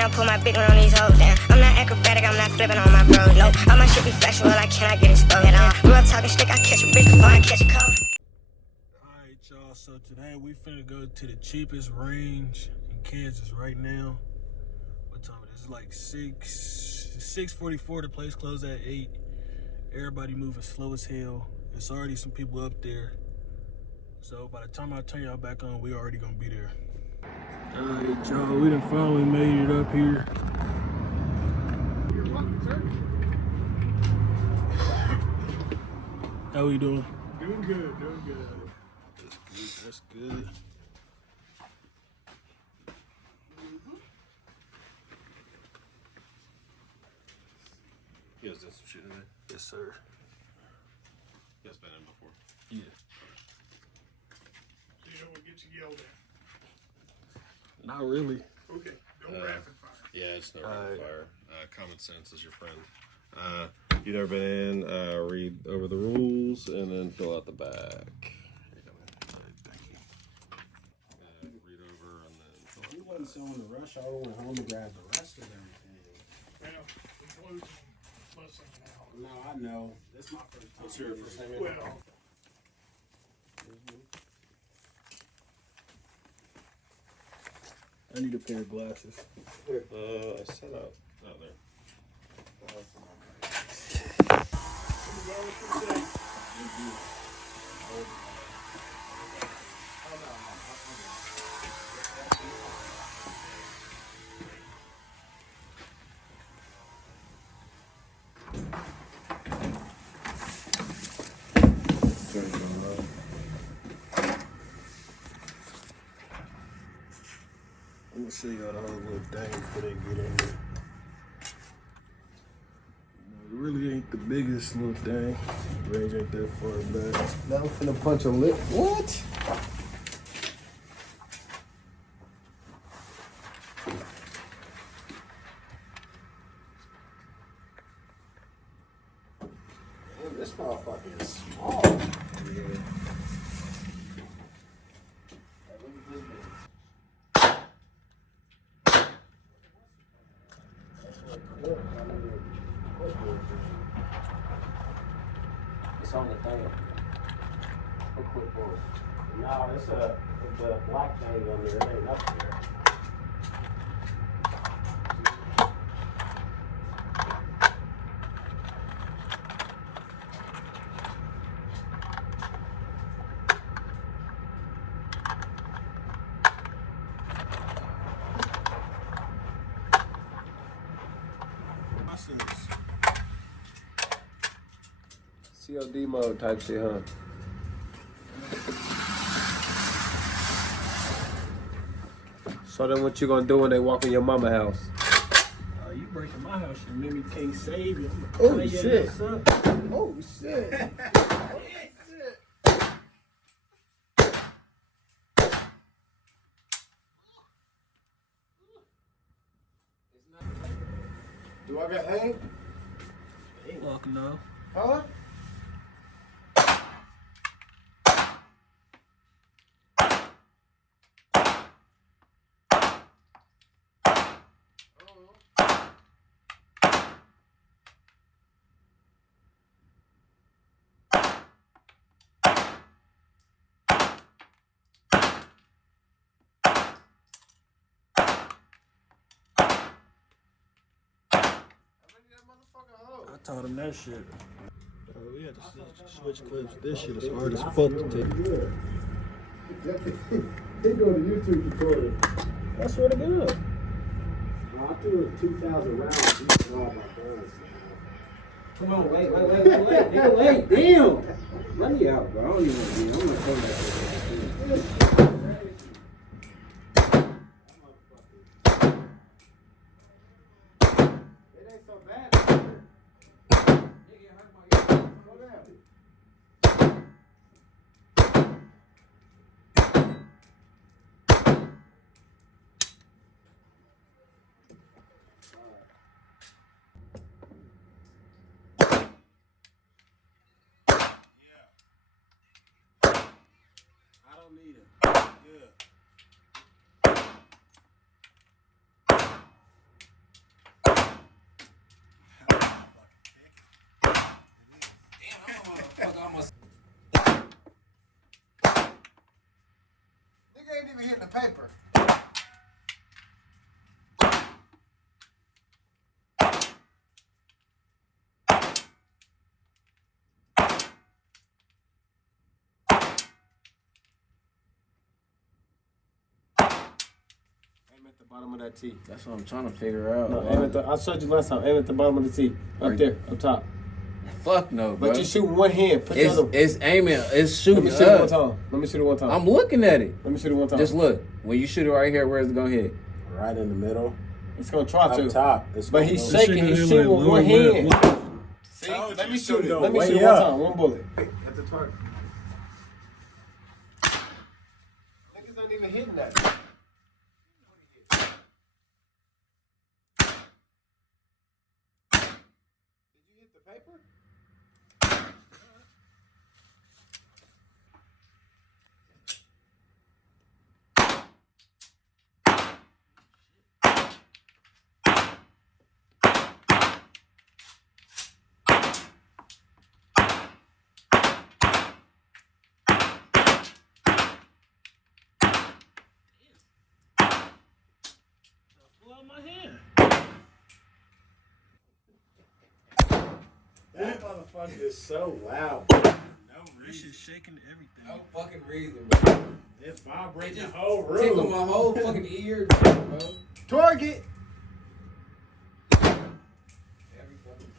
and I put my big one on these hoes, damn. I'm not acrobatic, I'm not flipping on my bros, no. All my shit be factual, I cannot get exposed at all. Grew up talking shit, I catch a bitch before I catch a cold. Alright, y'all, so today we finna go to the cheapest range in Kansas right now. What time it is? It's like 6:44. The place closed at 8. Everybody moving slow as hell. There's already some people up there. So by the time I turn y'all back on, we already gonna be there. Alright, y'all, we done finally made it up here. You're welcome, sir. How we doing? Doing good, doing good. That's good. You guys done some shit today? Yes, sir. You guys been in before? Yeah. So you don't want to get you yelled at. Not really. Okay, don't rapid fire. Yeah, it's no rapid fire. Common sense is your friend. You never been in, read over the rules, and then fill out the back. Here you go, man. Thank you. Read over, and then fill out We wasn't so in a rush. I went home and grabbed the rest of everything. Well, we closed in less than an hour. No, I know. This is my first time. What's your first time? Well, I need a pair of glasses. I set out there. I'm gonna show y'all the whole little thing before they get in there. It really ain't the biggest little thing. Range ain't that far back. Now I'm finna punch a lip. What? Damn, this motherfucker is small. It's on the thing. A clipboard. No, it's the black thing on there. It ain't up there. COD mode type shit, huh? So then what you gonna do when they walk in your mama house? You breaking my house, you maybe can't save you. Oh shit. Oh shit. Do I got aim? Ain't walking though. Huh? I taught him that shit. We had to switch clips. This shit is hard as fuck to take. He go to YouTube tutorial. I swear to God. No, I threw 2,000 rounds. These are all my guns. Come on, wait. Nigga, wait. Damn. Let me out, bro. I don't even want to be. I'm not coming back to this. It ain't so bad. Nigga, it hurt my ear. Slow down. I don't need it. Good. that paper. Aim at the bottom of that T. That's what I'm trying to figure out. No, aim at the. I showed you last time. Aim at the bottom of the T. Up there, up top. Fuck no, bro. But you shoot with one hand. Put the other. It's aiming. It's Let shooting me shoot it one up. time. Let me shoot it one time. I'm looking at it. Let me shoot it one time. Just look. When you shoot it right here, where's it gonna hit? Right in the middle. It's gonna try to. Up top. It's But gonna he's go- shaking. He's shooting with one hand. See? Let me shoot it. Let me shoot it one time. One bullet. at the target. Niggas not even hitting that. Did you hit the paper? That motherfucker is so loud. This shit's shaking everything. No fucking reason, bro. It's vibrating the whole Tickle room. my whole fucking ear, bro. Target. Every fucking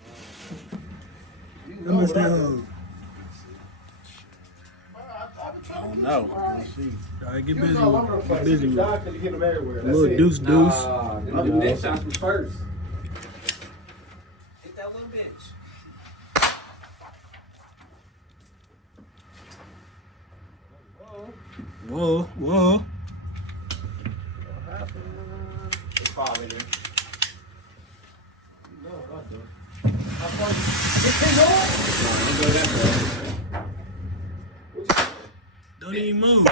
time. How much that hold? I don't know. We'll see. All right, get You busy was all with over the it. place. Get busy You with died it. 'cause you hit them everywhere. That's Little it. deuce deuce. Them neck shots was first. Hit that little bitch. Whoa, whoa. It's five in there. Don't even move. You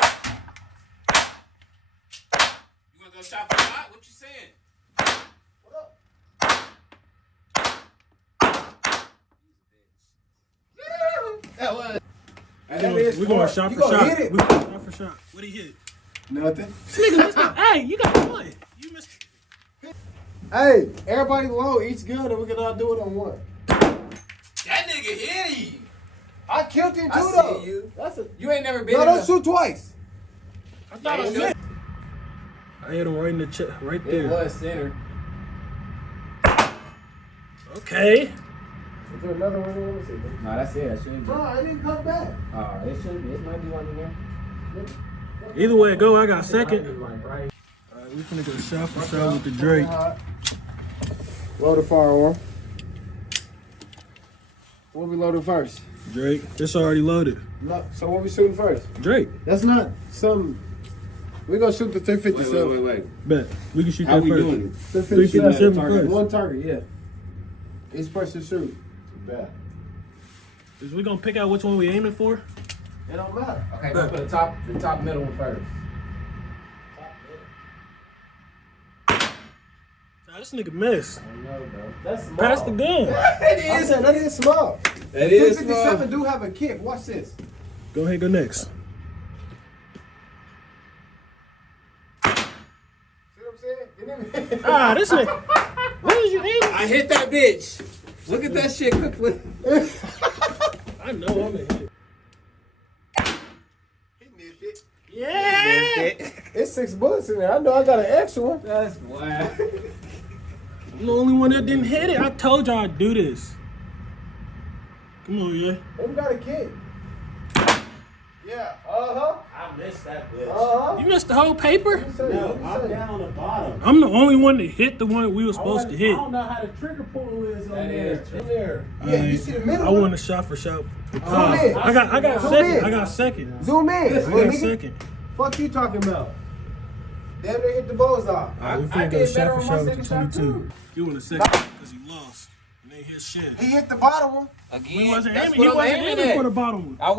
wanna go shot for shot? What you saying? That was. We're going shot for shot. We're going shot for shot. What he hit? Nothing. Hey, you got one. You missed. Hey, everybody low, each gun, and we can all do it on one. That nigga hit you. I killed him too, I see though. you. That's a. You ain't never been No, in don't a- shoot twice. I thought I missed. I hit him right in the chest, right It there. was center. Okay. Is there another one? Let me see. Nah, that's it. That shouldn't be. Bro, I didn't come back. It should be. It might be one in there. Either way it go, I got second. Like, right. All right, we finna go shot for shot with the Drake. Load the firearm. What we loading first? Drake, it's already loaded. No, so what we shooting first? Drake, That's not some. We gonna shoot the 357. Wait. bet. We can shoot How that we first. doing it? 357 first. One target, yeah. Each person shoot. Bet. Is we gonna pick out which one we aiming for? It don't matter. Okay, go for the top middle one first. Nah, this nigga missed. That's small. Pass the gun. I said that is small. That is 357 do have a kick. Watch this. Go ahead, go next. See what I'm saying? Ah, this nigga. What was you aiming? I hit that bitch. Look at that shit quickly. I know I'm gonna hit. Yeah. It's 6 bullets in there. I know I got an extra one. That's wild. I'm the only one that didn't hit it. I told y'all I'd do this. Come on, yeah. Them got a kick. Yeah. I missed that bitch. You missed the whole paper? No, I'm down on the bottom. I'm the only one that hit the one we were supposed to hit. I don't know how the trigger pull is on That there. is true. In there. Yeah, you see the middle I one? want a shot for shot. in. I got Zoom second. in. I got second. Zoom in. I Little got nigga. second. Fuck you talking about? Damn, they hit the bullseye. All right, we I finna go did shot better for on my shot with the second shot, 22. You want a second because you lost. And they hit shit. He hit the bottom one. Again, He wasn't that's aiming. what He I'm wasn't aiming aiming at. for the bottom one. I No,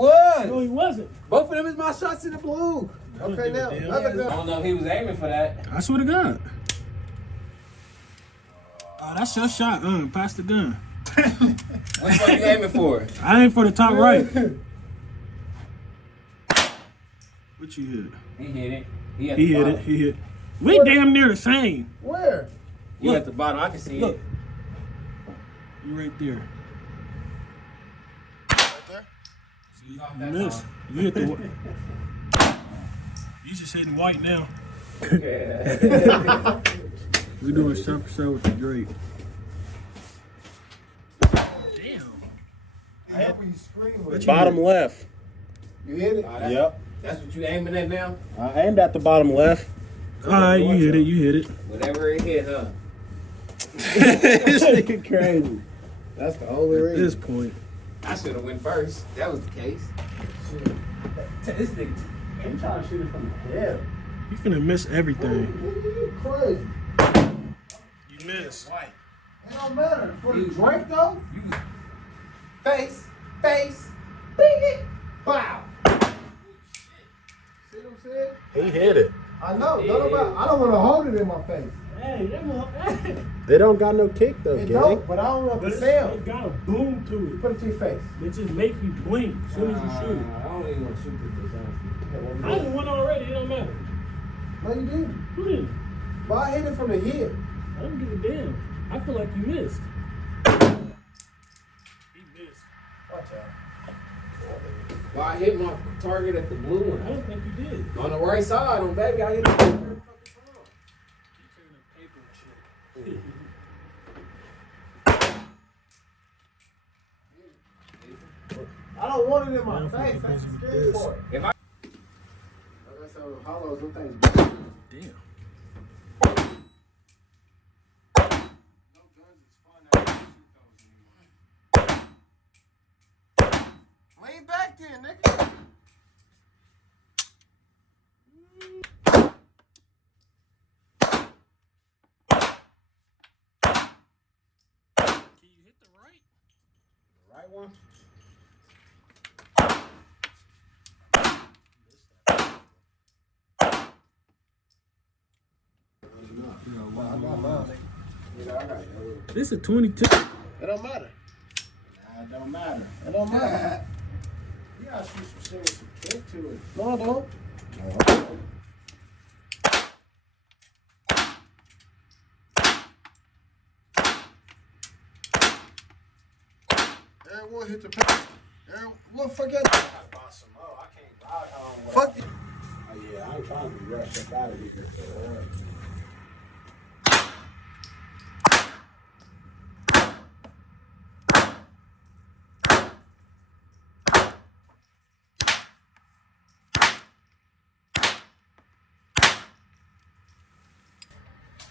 was. he wasn't. Both of them is my shots in the blue. Okay, now, Damn. other I gun. don't know if he was aiming for that. I swear to God. Oh, that's your shot. Pass the gun. Which one you aiming for? I ain't for the top right. What you hit? He hit it. He at He the hit bottom. it. He hit. We damn near the same. Where? You at the bottom. I can see Look. it. You right there. Right there? You missed. You hit the. You just hitting white now. We doing shot for shot with the Drake. Damn. I hit when you scream with it. Bottom left. You hit it? Yep. That's what you aiming at now? I aimed at the bottom left. All right, you hit it. You hit it. Whatever it hit, huh? This nigga crazy. That's the only At reason. this point, I should have went first. That was the case. This nigga, I'm trying to shoot it from the hip. you finna miss everything. You crazy. You missed. It don't matter. For the Drake though, Face. Bing it. Wow. see what I'm saying? He hit it. I know. I don't want to hold it in my face. Hey, that motherfucker. They don't got no kick though, It gang. don't, but I don't want the It sound. got a boom to Put it to your face. it. It just make you blink as soon as you shoot. I don't even want to shoot this. I done won already. It don't matter. No, you didn't. Who didn't? But I hit it from the hip. I don't give a damn. I feel like you missed. He missed. Watch out. Well, I hit my target at the blue I one. don't think you did. On the right side, on baby, I hit the I don't want it in my Yeah, I'm face. fucking That's busy the with scary this. part. If I Like I said, with hollows, them things big. Damn. Lean back then, nigga. Can you hit the right? Right one. This is 22. It don't matter. Nah, it don't matter. It don't matter. You gotta shoot some serious kick to it. No, I don't. Everyone hit the paper. Everyone forget. Fuck you. Oh yeah, I ain't trying to be rushed up out of here.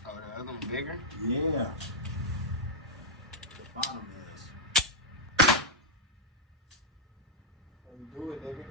Oh, the other one bigger? Yeah. The bottom is. Do it, nigga.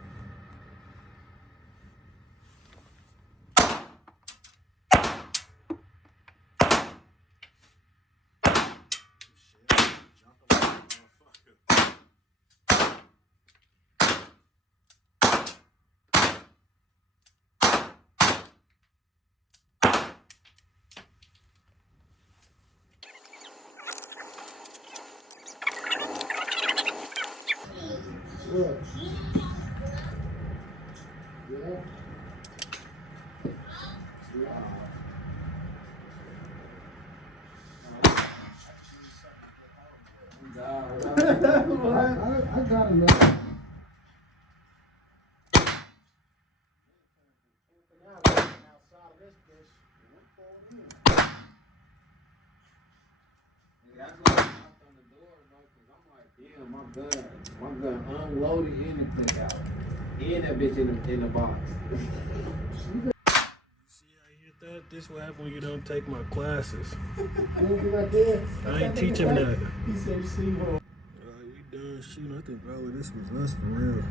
Look. Yeah. I got enough. That's why I knocked on the door, bro, because I'm like, damn, my gun unloaded in the cookout. And that bitch in the box. See how you hit that? This what happen when you don't take my classes. Anything like that? I ain't teach him that. He said, see what? We done shooting. I think probably this was us for real.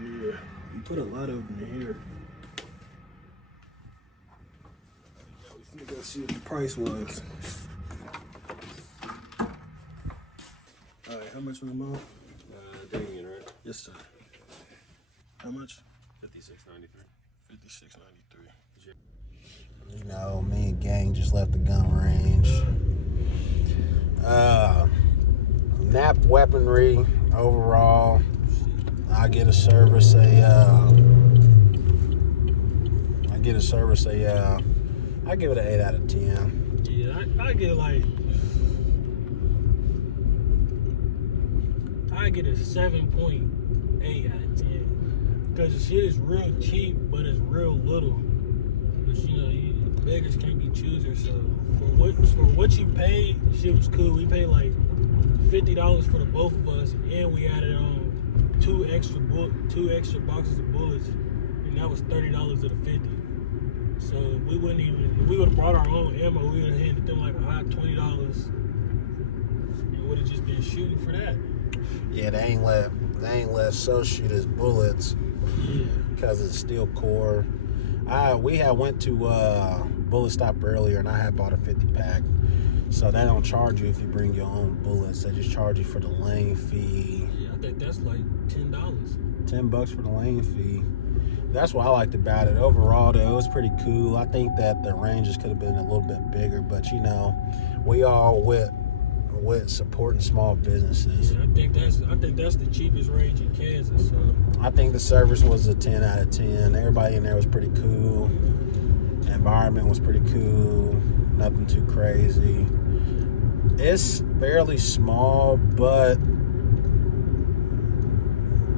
Yeah, we put a lot of them in here. Yeah, we finna go see what the price was. All right, how much was the amount? Damien, right? Yes, sir. How much? $56.93. $56.93. You know, me and gang just left the gun range. Nap weaponry overall. I get a service, a give a service a, I give it an 8 out of 10. Yeah, I get like, I get a 7.8 out of 10. Because the shit is real cheap, but it's real little. But you know, beggars can't be choosers. So for what you paid, the shit was cool. We paid like $50 for the both of us, and we added on two extra boxes of bullets, and that was $30 of the 50. So we wouldn't even, if we would have brought our own ammo, we would have handed them like a hot $20, and would have just been shooting for that. Yeah, they ain't let so shoot his bullets because it's steel core. We had went to Bullet Stop earlier, and I had bought a 50 pack. So they don't charge you if you bring your own bullets. They just charge you for the lane fee. Yeah, I think that's like $10. $10 for the lane fee. That's what I liked about it. Overall, though, it was pretty cool. I think that the ranges could have been a little bit bigger, but you know, we all with supporting small businesses. Yeah, I think that's the cheapest range in Kansas. So I think the service was a 10 out of 10. Everybody in there was pretty cool. The environment was pretty cool. Nothing too crazy. It's fairly small, but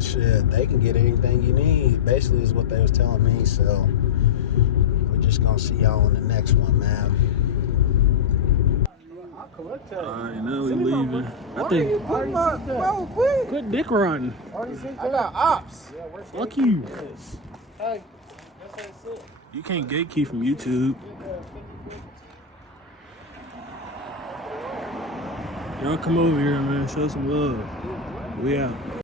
shit, they can get anything you need. Basically, is what they was telling me. So we're just gonna see y'all on the next one, man. alright, now we leaving. I think quit dick riding. I got ops. Fuck you. You can't gatekeep from YouTube. Y'all come over here, man. Show some love. We out.